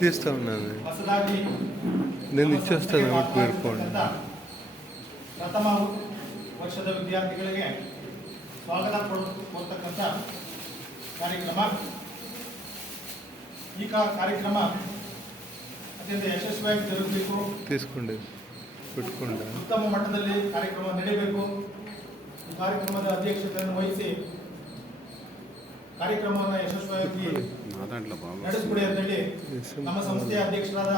తీస్తా ఉన్నది ಹೊಸದಾಗಿ నేను ఇచ్చేస్తాను కాబట్టి పేర్కోండి. ಪ್ರಥಮ ವರ್ಷದ ವಿದ್ಯಾರ್ಥಿಗಳಿಗೆ ಸ್ವಾಗತ ಕೊಡ್ತಕ್ಕಂಥ ಕಾರ್ಯಕ್ರಮ. ಈ ಕಾರ್ಯಕ್ರಮ ಅತ್ಯಂತ ಯಶಸ್ವಿಯಾಗಿ ಜರುಗಬೇಕು, తీసుకోండి పెట్టుకోండి. ಉತ್ತಮ ಮಟ್ಟದಲ್ಲಿ ಕಾರ್ಯಕ್ರಮ ನಡೆಯಬೇಕು. ಈ ಕಾರ್ಯಕ್ರಮದ ಅಧ್ಯಕ್ಷತೆಯನ್ನು ವಹಿಸಿ ಕಾರ್ಯಕ್ರಮವನ್ನು ಯಶಸ್ವಿಯಾಗಿ ನಡೆಸಿಕೊಡಿ ಅಂತೇಳಿ ನಮ್ಮ ಸಂಸ್ಥೆಯ ಅಧ್ಯಕ್ಷರಾದ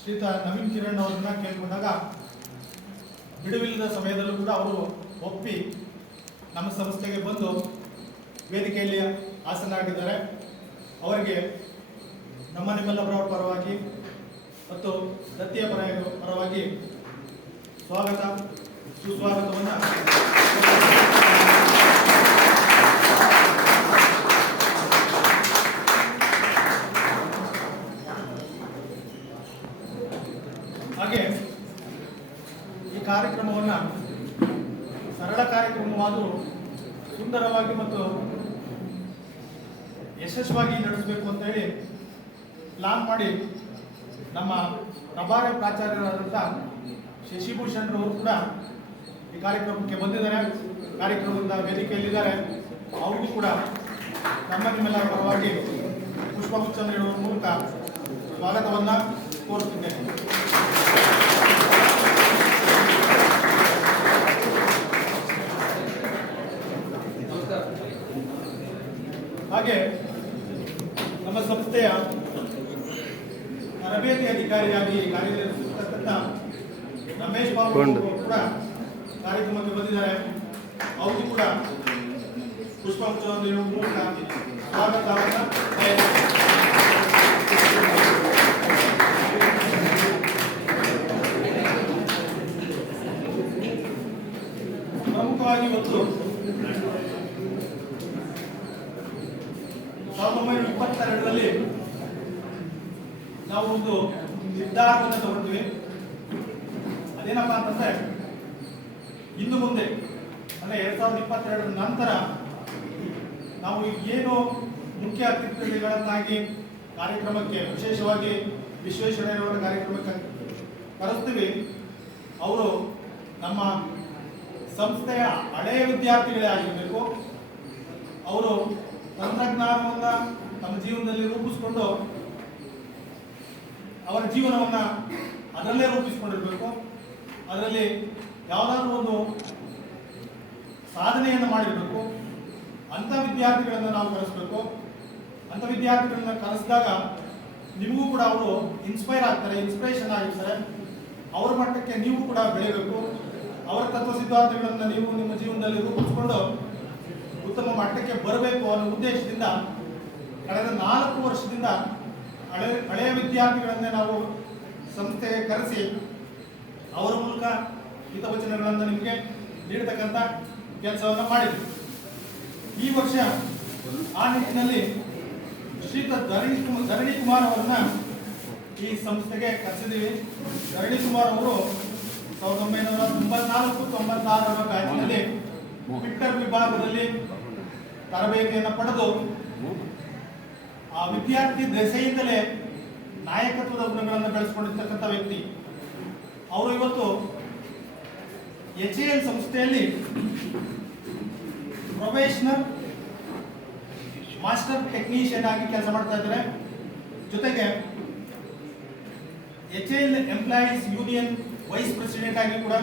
ಶ್ರೀಯುತ ನವೀನ್ ಕಿರಣ್ ಅವರನ್ನ ಕೇಳಿಕೊಂಡಾಗ ಬಿಡುವಿಲ್ಲದ ಸಮಯದಲ್ಲೂ ಕೂಡ ಅವರು ಒಪ್ಪಿ ನಮ್ಮ ಸಂಸ್ಥೆಗೆ ಬಂದು ವೇದಿಕೆಯಲ್ಲಿ ಆಸನಾಗಿದ್ದಾರೆ. ಅವರಿಗೆ ನಮ್ಮ ನಿಮ್ಮೆಲ್ಲರ ಪರವಾಗಿ ಮತ್ತು ದತ್ತಿಯ ಪರವಾಗಿ ಸ್ವಾಗತ ಸುಸ್ವಾಗತವನ್ನು ಹಾಗೆ ಈ ಕಾರ್ಯಕ್ರಮವನ್ನು ಸರಳ ಕಾರ್ಯಕ್ರಮವಾದರೂ ಸುಂದರವಾಗಿ ಮತ್ತು ಯಶಸ್ವಿಯಾಗಿ ನಡೆಸಬೇಕು ಅಂತ ಹೇಳಿ ಪ್ಲಾನ್ ಮಾಡಿ ನಮ್ಮ ಪ್ರಭಾರಿ ಪ್ರಾಚಾರ್ಯರಾದಂಥ ಶಶಿಭೂಷಣ್ ಅವರು ಕೂಡ ಈ ಕಾರ್ಯಕ್ರಮಕ್ಕೆ ಬಂದಿದ್ದಾರೆ, ಕಾರ್ಯಕ್ರಮದ ವೇದಿಕೆಯಲ್ಲಿದ್ದಾರೆ. ಅವ್ರಿಗೂ ಕೂಡ ನಮ್ಮ ನಿಮ್ಮೆಲ್ಲರ ಪರವಾಗಿ ಪುಷ್ಪಗುಚ್ಛ ನೀಡುವ ಮೂಲಕ ಸ್ವಾಗತವನ್ನು ಕೋರುತ್ತಿದ್ದೇನೆ. ಹಾಗೆ ನಮ್ಮ ಸಂಸ್ಥೆಯ ತರಬೇತಿ ಅಧಿಕಾರಿಯಾಗಿ ಕಾರ್ಯನಿರ್ವಹಿಸತಕ್ಕಂಥ ರಮೇಶ್ ಬಾಬು ಕೂಡ ಕಾರ್ಯಕ್ರಮಕ್ಕೆ ಬಂದಿದ್ದಾರೆ. ಅವರು ಕೂಡ ಪುಷ್ಪಗುಚ್ಛವನ್ನು ನೀಡುವ ಮೂಲಕ ಸ್ವಾಗತವನ್ನು ಪ್ರಮುಖವಾಗಿ ಇವತ್ತು 1922ರಲ್ಲಿ ನಾವು ಒಂದು ನಿರ್ಧಾರವನ್ನು ತಗೊಂಡ್ವಿ. ಅದೇನಪ್ಪ ಅಂತಂದ್ರೆ ಇನ್ನು ಮುಂದೆ ಅಂದ್ರೆ 2022 ನಂತರ ನಾವು ಏನು ಮುಖ್ಯ ಅತಿಥಿಗಳನ್ನಾಗಿ ಕಾರ್ಯಕ್ರಮಕ್ಕೆ ವಿಶೇಷವಾಗಿ ವಿಶ್ವೇಶ್ವರಯ್ಯನವರ ಕಾರ್ಯಕ್ರಮಕ್ಕೆ ಕರೆಸ್ತೀವಿ. ಅವರು ನಮ್ಮ ಸಂಸ್ಥೆಯ ಹಳೆಯ ವಿದ್ಯಾರ್ಥಿಗಳೇ ಆಗಿರಬೇಕು. ಅವರು ತಂತ್ರಜ್ಞಾನವನ್ನು ತಮ್ಮ ಜೀವನದಲ್ಲಿ ರೂಪಿಸ್ಕೊಂಡು ಅವರ ಜೀವನವನ್ನು ಅದರಲ್ಲೇ ರೂಪಿಸ್ಕೊಂಡಿರಬೇಕು. ಅದರಲ್ಲಿ ಯಾವುದಾದ್ರೂ ಒಂದು ಸಾಧನೆಯನ್ನು ಮಾಡಿರಬೇಕು. ಅಂಥ ವಿದ್ಯಾರ್ಥಿಗಳನ್ನು ನಾವು ಕರೆಸಬೇಕು. ಅಂಥ ವಿದ್ಯಾರ್ಥಿಗಳನ್ನ ಕರೆಸಿದಾಗ ನಿಮಗೂ ಕೂಡ ಅವರು ಇನ್ಸ್ಪೈರ್ ಆಗ್ತಾರೆ, ಇನ್ಸ್ಪಿರೇಷನ್ ಆಗಿರ್ತಾರೆ. ಅವರ ಮಟ್ಟಕ್ಕೆ ನೀವು ಕೂಡ ಬೆಳೆಯಬೇಕು. ಅವರ ತತ್ವ ಸಿದ್ಧಾಂತಗಳನ್ನು ನೀವು ನಿಮ್ಮ ಜೀವನದಲ್ಲಿ ರೂಪಿಸಿಕೊಂಡು ಉತ್ತಮ ಮಟ್ಟಕ್ಕೆ ಬರಬೇಕು ಅನ್ನೋ ಉದ್ದೇಶದಿಂದ ಕಳೆದ 4 ವರ್ಷದಿಂದ ಹಳೆಯ ವಿದ್ಯಾರ್ಥಿಗಳನ್ನೇ ನಾವು ಸಂಸ್ಥೆಗೆ ಕರೆಸಿ ಅವರ ಮೂಲಕ ಹಿತವಚನಗಳನ್ನು ನಿಮಗೆ ನೀಡತಕ್ಕಂಥ ಕೆಲಸವನ್ನು ಮಾಡಿದ್ವಿ. ಈ ವರ್ಷ ಆ ನಿಟ್ಟಿನಲ್ಲಿ ಶ್ರೀಯುತ ಧರಣಿ ಕುಮಾರ್ ಅವರನ್ನ ಈ ಸಂಸ್ಥೆಗೆ ಕರೆಸಿದ್ದೀವಿ. ಧರಣಿ ಕುಮಾರ್ ಅವರು 1994-96ರ ಬ್ಯಾಚ್ನಲ್ಲಿ ಫಿಟ್ಟರ್ ವಿಭಾಗದಲ್ಲಿ ತರಬೇತಿಯನ್ನು ಪಡೆದು ಆ ವಿದ್ಯಾರ್ಥಿ ದೆಸೆಯಿಂದಲೇ ನಾಯಕತ್ವದ ಗುಣಗಳನ್ನು ಬೆಳೆಸಿಕೊಂಡಿರ್ತಕ್ಕಂಥ ವ್ಯಕ್ತಿ. ಅವರು ಇವತ್ತು HAL ಸಂಸ್ಥೆಯಲ್ಲಿ ಪ್ರೊಫೆಷನಲ್ ಮಾಸ್ಟರ್ ಟೆಕ್ನಿಷಿಯನ್ ಆಗಿ ಕೆಲಸ ಮಾಡ್ತಾ ಇದ್ದಾರೆ. ಜೊತೆಗೆ HAL employees union vice president ಆಗಿ ಕೂಡ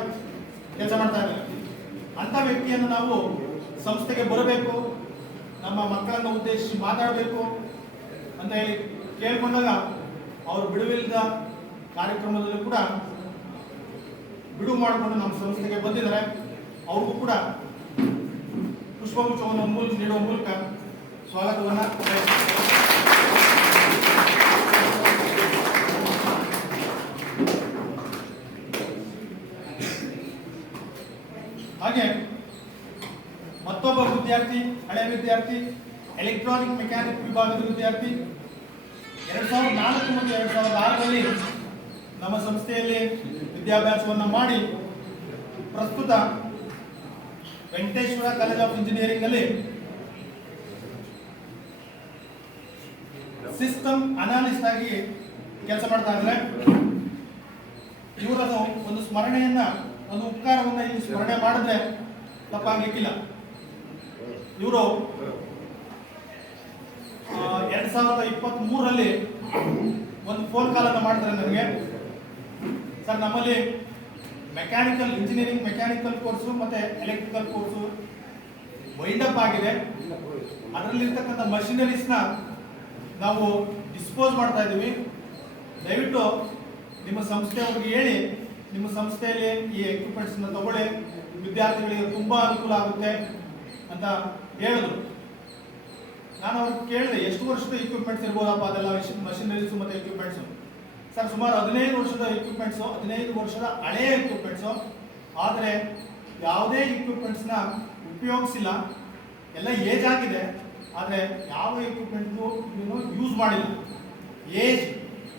ಕೆಲಸ ಮಾಡ್ತಾ ಇದ್ದಾರೆ. ಅಂತ ವ್ಯಕ್ತಿಯನ್ನು ನಾವು ಸಂಸ್ಥೆಗೆ ಬರಬೇಕು, ನಮ್ಮ ಮಕ್ಕಳನ್ನು ಉದ್ದೇಶಿಸಿ ಮಾತಾಡಬೇಕು ಅಂತ ಹೇಳಿ ಕೇಳಿಕೊಂಡಾಗ ಅವರು ಬಿಡುವಿಲ್ಲದ ಕಾರ್ಯಕ್ರಮದಲ್ಲೂ ಕೂಡ ಬಿಡುವು ಮಾಡಿಕೊಂಡು ನಮ್ಮ ಸಂಸ್ಥೆಗೆ ಬಂದಿದ್ದಾರೆ. ಅವ್ರಿಗೂ ಕೂಡ ಪುಷ್ಪಗುಚ್ಛವನ್ನು ನೀಡುವ ಮೂಲಕ ಸ್ವಾಗತವನ್ನು ಹಾಗೆ ಮತ್ತೊಬ್ಬ ವಿದ್ಯಾರ್ಥಿ, ಹಳೆಯ ವಿದ್ಯಾರ್ಥಿ, ಎಲೆಕ್ಟ್ರಾನಿಕ್ ಮೆಕ್ಯಾನಿಕ್ ವಿಭಾಗದ ವಿದ್ಯಾರ್ಥಿ 2004 ಮತ್ತು 2006ರಲ್ಲಿ ನಮ್ಮ ಸಂಸ್ಥೆಯಲ್ಲಿ ವಿದ್ಯಾಭ್ಯಾಸವನ್ನು ಮಾಡಿ ಪ್ರಸ್ತುತ ವೆಂಕಟೇಶ್ವರ ಕಾಲೇಜ್ ಆಫ್ ಇಂಜಿನಿಯರಿಂಗ್ ಅಲ್ಲಿ ಸಿಸ್ಟಮ್ ಅನಾಲಿಸ್ಟ್ ಆಗಿ ಕೆಲಸ ಮಾಡ್ತಾ ಇದ್ದಾರೆ. ಇವರದು ಒಂದು ಸ್ಮರಣೆಯನ್ನ, ಒಂದು ಉಪಕಾರವನ್ನ ಇಲ್ಲಿ ಸ್ಮರಣೆ ಮಾಡಿದ್ರೆ ತಪ್ಪಾಗ್ಲಿಕ್ಕಿಲ್ಲ. ಇವರು 2023ರಲ್ಲಿ ಒಂದು ಫೋನ್ ಕಾಲ್ ಅನ್ನು ಮಾಡ್ತಾರೆ ನನಗೆ. ಸರ್, ನಮ್ಮಲ್ಲಿ ಮೆಕ್ಯಾನಿಕಲ್ ಇಂಜಿನಿಯರಿಂಗ್ ಮೆಕ್ಯಾನಿಕಲ್ ಕೋರ್ಸು ಮತ್ತೆ ಎಲೆಕ್ಟ್ರಿಕಲ್ ಕೋರ್ಸು ವೈಂಡ್ ಅಪ್ ಆಗಿದೆ. ಅದರಲ್ಲಿರ್ತಕ್ಕಂಥ ಮಷಿನರೀಸ್ನ ನಾವು ಡಿಸ್ಪೋಸ್ ಮಾಡ್ತಾ ಇದ್ದೀವಿ. ದಯವಿಟ್ಟು ನಿಮ್ಮ ಸಂಸ್ಥೆಯವ್ರಿಗೆ ಹೇಳಿ, ನಿಮ್ಮ ಸಂಸ್ಥೆಯಲ್ಲಿ ಈ ಎಕ್ವಿಪ್ಮೆಂಟ್ಸ್ನ ತಗೊಳ್ಳಿ, ವಿದ್ಯಾರ್ಥಿಗಳಿಗೆ ತುಂಬ ಅನುಕೂಲ ಆಗುತ್ತೆ ಅಂತ ಹೇಳಿದ್ರು. ನಾನು ಅವ್ರಿಗೆ ಕೇಳಿದೆ, ಎಷ್ಟು ವರ್ಷದ ಎಕ್ವಿಪ್ಮೆಂಟ್ಸ್ ಇರ್ಬೋದಪ್ಪ ಅದೆಲ್ಲ ಮಷಿನರೀಸು ಮತ್ತು ಎಕ್ವಿಪ್ಮೆಂಟ್ಸು? ಸರ್, ಸುಮಾರು 15 ವರ್ಷದ ಎಕ್ವಿಪ್ಮೆಂಟ್ಸು, 15 ವರ್ಷದ ಹಳೆಯ ಎಕ್ವಿಪ್ಮೆಂಟ್ಸು. ಆದರೆ ಯಾವುದೇ ಎಕ್ವಿಪ್ಮೆಂಟ್ಸ್ನ ಉಪಯೋಗಿಸಿಲ್ಲ, ಎಲ್ಲ ಏಜ್ ಆಗಿದೆ. ಆದರೆ ಯಾವ ಎಕ್ವಿಪ್ಮೆಂಟ್ಗೂ ಯೂಸ್ ಮಾಡಿಲ್ಲ. Age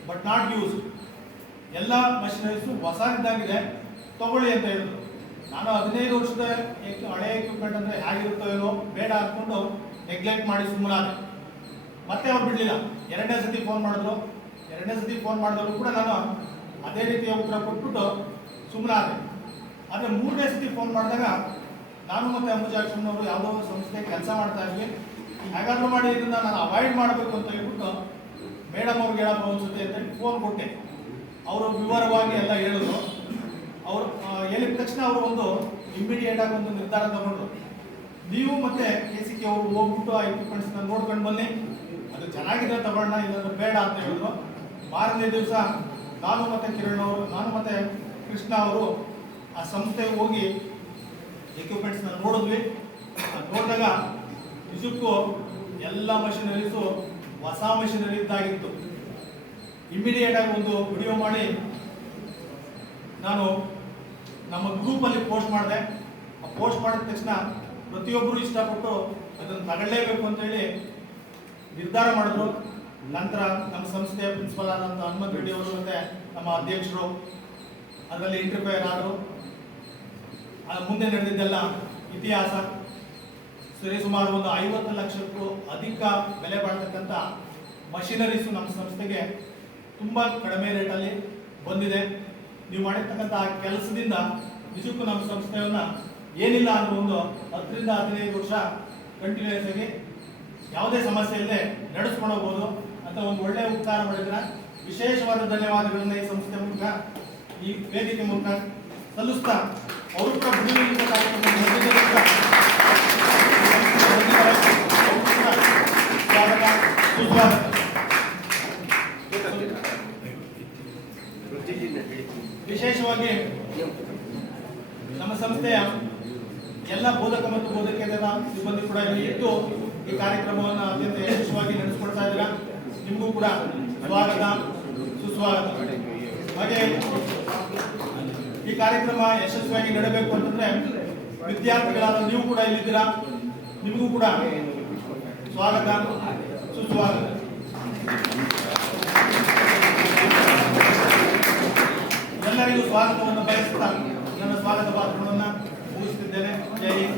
but not use. ಎಲ್ಲ ಮಷಿನರೀಸು ಹೊಸ ಇದ್ದಾಗಿದೆ, ತಗೊಳ್ಳಿ ಅಂತ ಹೇಳಿದ್ರು. ನಾನು 15 ವರ್ಷದ ಹಳೆಯ ಎಕ್ವಿಪ್ಮೆಂಟ್ ಅಂದರೆ ಹೇಗಿರುತ್ತೋ ಏನೋ ಬೇಡ ಅಂದ್ಕೊಂಡು ನೆಗ್ಲೆಕ್ಟ್ ಮಾಡಿ ಸುಮ್ಮನಾದೆ. ಮತ್ತೆ ಅವ್ರು ಬಿಡಲಿಲ್ಲ. ಎರಡನೇ ಸತಿ ಫೋನ್ ಮಾಡಿದ್ರು ಕೂಡ ನಾನು ಅದೇ ರೀತಿಯ ಉತ್ತರ ಕೊಟ್ಬಿಟ್ಟು ಸುಮ್ಮನಾದೆ. ಆದರೆ 3ನೇ ಸತಿ ಫೋನ್ ಮಾಡಿದಾಗ ನಾನು ಮತ್ತು ಅಂಬುಜಾಕ್ಷಮ್ಮನವರು ಯಾವುದೋ ಸಂಸ್ಥೆ ಕೆಲಸ ಮಾಡ್ತಾ ಇದ್ವಿ, ಹೇಗಾದ್ರೂ ಮಾಡಿ ಇದನ್ನ ನಾನು ಅವಾಯ್ಡ್ ಮಾಡಬೇಕು ಅಂತ ಹೇಳ್ಬಿಟ್ಟು ಮೇಡಮ್ ಅವ್ರಿಗೆ ಹೇಳಪ್ಪ ಅನ್ಸುತ್ತೆ ಅಂತೇಳಿ ಫೋನ್ ಕೊಟ್ಟೆ. ಅವರು ವಿವರವಾಗಿ ಎಲ್ಲ ಹೇಳಿದ್ರು. ಅವರು ಹೇಳಿದ ತಕ್ಷಣ ಅವರು ಒಂದು ಇಮಿಡಿಯೇಟ್ ಆಗಿ ಒಂದು ನಿರ್ಧಾರ ತಗೊಂಡ್ರು. ನೀವು ಮತ್ತೆ KCK ಅವರು ಹೋಗ್ಬಿಟ್ಟು ಆ ಎಕ್ವಿಪ್ಮೆಂಟ್ಸ್ನ ನೋಡ್ಕೊಂಡು ಬನ್ನಿ, ಅದು ಚೆನ್ನಾಗಿದೆ ತಗೊಳ್ಳೋಣ, ಇಲ್ಲಾಂದ್ರೆ ಬೇಡ ಅಂತ ಹೇಳಿದ್ರು. ಮಾರನೇ ದಿವಸ ನಾನು ಮತ್ತೆ ಕೃಷ್ಣ ಅವರು ಆ ಸಂಸ್ಥೆಗೆ ಹೋಗಿ ಎಕ್ವಿಪ್ಮೆಂಟ್ಸ್ನ ನೋಡಿದ್ವಿ. ನೋಡಿದಾಗ ನಿಜಕ್ಕೂ ಎಲ್ಲ ಮಷಿನರೀಸು ಹೊಸ ಮಷಿನರಿ ಇದ್ದಾಗಿತ್ತು. ಇಮಿಡಿಯೇಟ್ ಆಗಿ ಒಂದು ವಿಡಿಯೋ ಮಾಡಿ ನಾನು ನಮ್ಮ ಗ್ರೂಪಲ್ಲಿ ಪೋಸ್ಟ್ ಮಾಡಿದೆ. ಆ ಪೋಸ್ಟ್ ಮಾಡಿದ ತಕ್ಷಣ ಪ್ರತಿಯೊಬ್ಬರು ಇಷ್ಟಪಟ್ಟು ಅದನ್ನು ತಗೊಳ್ಳೇಬೇಕು ಅಂತೇಳಿ ನಿರ್ಧಾರ ಮಾಡಿದ್ರು. ನಂತರ ನಮ್ಮ ಸಂಸ್ಥೆಯ ಪ್ರಿನ್ಸಿಪಲ್ ಆದಂಥ ಹನುಮಂತ ರೆಡ್ಡಿ ಅವರು ಮತ್ತು ನಮ್ಮ ಅಧ್ಯಕ್ಷರು ಅದರಲ್ಲಿ ಇಂಟರ್ಫೈರ್ ಆದರು. ಮುಂದೆ ನಡೆದಿದ್ದೆಲ್ಲ ಇತಿಹಾಸ. ಸರಿಸುಮಾರು ಒಂದು 50 ಲಕ್ಷಕ್ಕೂ ಅಧಿಕ ಬೆಲೆ ಬಾಳ್ತಕ್ಕಂಥ ಮಷಿನರೀಸು ನಮ್ಮ ಸಂಸ್ಥೆಗೆ ತುಂಬ ಕಡಿಮೆ ರೇಟಲ್ಲಿ ಬಂದಿದೆ. ನೀವು ಮಾಡಿರ್ತಕ್ಕಂಥ ಕೆಲಸದಿಂದ ನಿಜಕ್ಕೂ ನಮ್ಮ ಸಂಸ್ಥೆಯನ್ನು ಏನಿಲ್ಲ ಅಂದ್ರೆ ಒಂದು 10 ರಿಂದ 15 ವರ್ಷ ಕಂಟಿನ್ಯೂಸ್ ಆಗಿ ಯಾವುದೇ ಸಮಸ್ಯೆ ಇಲ್ಲದೆ ನಡೆಸ್ಕೊಂಡು ಹೋಗ್ಬೋದು ಅಂತ ಒಂದು ಒಳ್ಳೆಯ ಉಪಕಾರ ಮಾಡಿದ್ರೆ ವಿಶೇಷವಾದ ಧನ್ಯವಾದಗಳನ್ನ ಈ ಸಂಸ್ಥೆ ಮೂಲಕ, ಈ ವೇದಿಕೆ ಮೂಲಕ ಸಲ್ಲಿಸ್ತಾ, ಅವರು ಕೂಡ ಬಿಡುವಿನ ಕಾರ್ಯಕ್ರಮ ವಿಶೇಷವಾಗಿ ನಮ್ಮ ಸಂಸ್ಥೆಯ ಎಲ್ಲ ಬೋಧಕ ಮತ್ತು ಬೋಧಕೇತರ ಸಿಬ್ಬಂದಿ ಕೂಡ ಇಲ್ಲಿ ಇದ್ದು ಈ ಕಾರ್ಯಕ್ರಮವನ್ನು ಅತ್ಯಂತ ಯಶಸ್ವಿಯಾಗಿ ನಡೆಸಿಕೊಡ್ತಾ ಇದ್ದೀರಾ. ನಿಮಗೂ ಕೂಡ ಸ್ವಾಗತ, ಸುಸ್ವಾಗತ. ಹಾಗೆ ಈ ಕಾರ್ಯಕ್ರಮ ಯಶಸ್ವಿಯಾಗಿ ನಡೆಯಬೇಕು ಅಂತಂದ್ರೆ ವಿದ್ಯಾರ್ಥಿಗಳಾದ ನೀವು ಕೂಡ ಇಲ್ಲಿದ್ದೀರಾ. ನಿಮಗೂ ಕೂಡ ಸ್ವಾಗತ, ಸುಸ್ವಾಗತ. ಎಲ್ಲರಿಗೂ ಸ್ವಾಗತವನ್ನು ಬಯಸುತ್ತಾ ನನ್ನ ಸ್ವಾಗತ ಭಾಷಣವನ್ನು ಮುಗಿಸುತ್ತಿದ್ದೇನೆ. ಜೈ ಹಿಂದ್.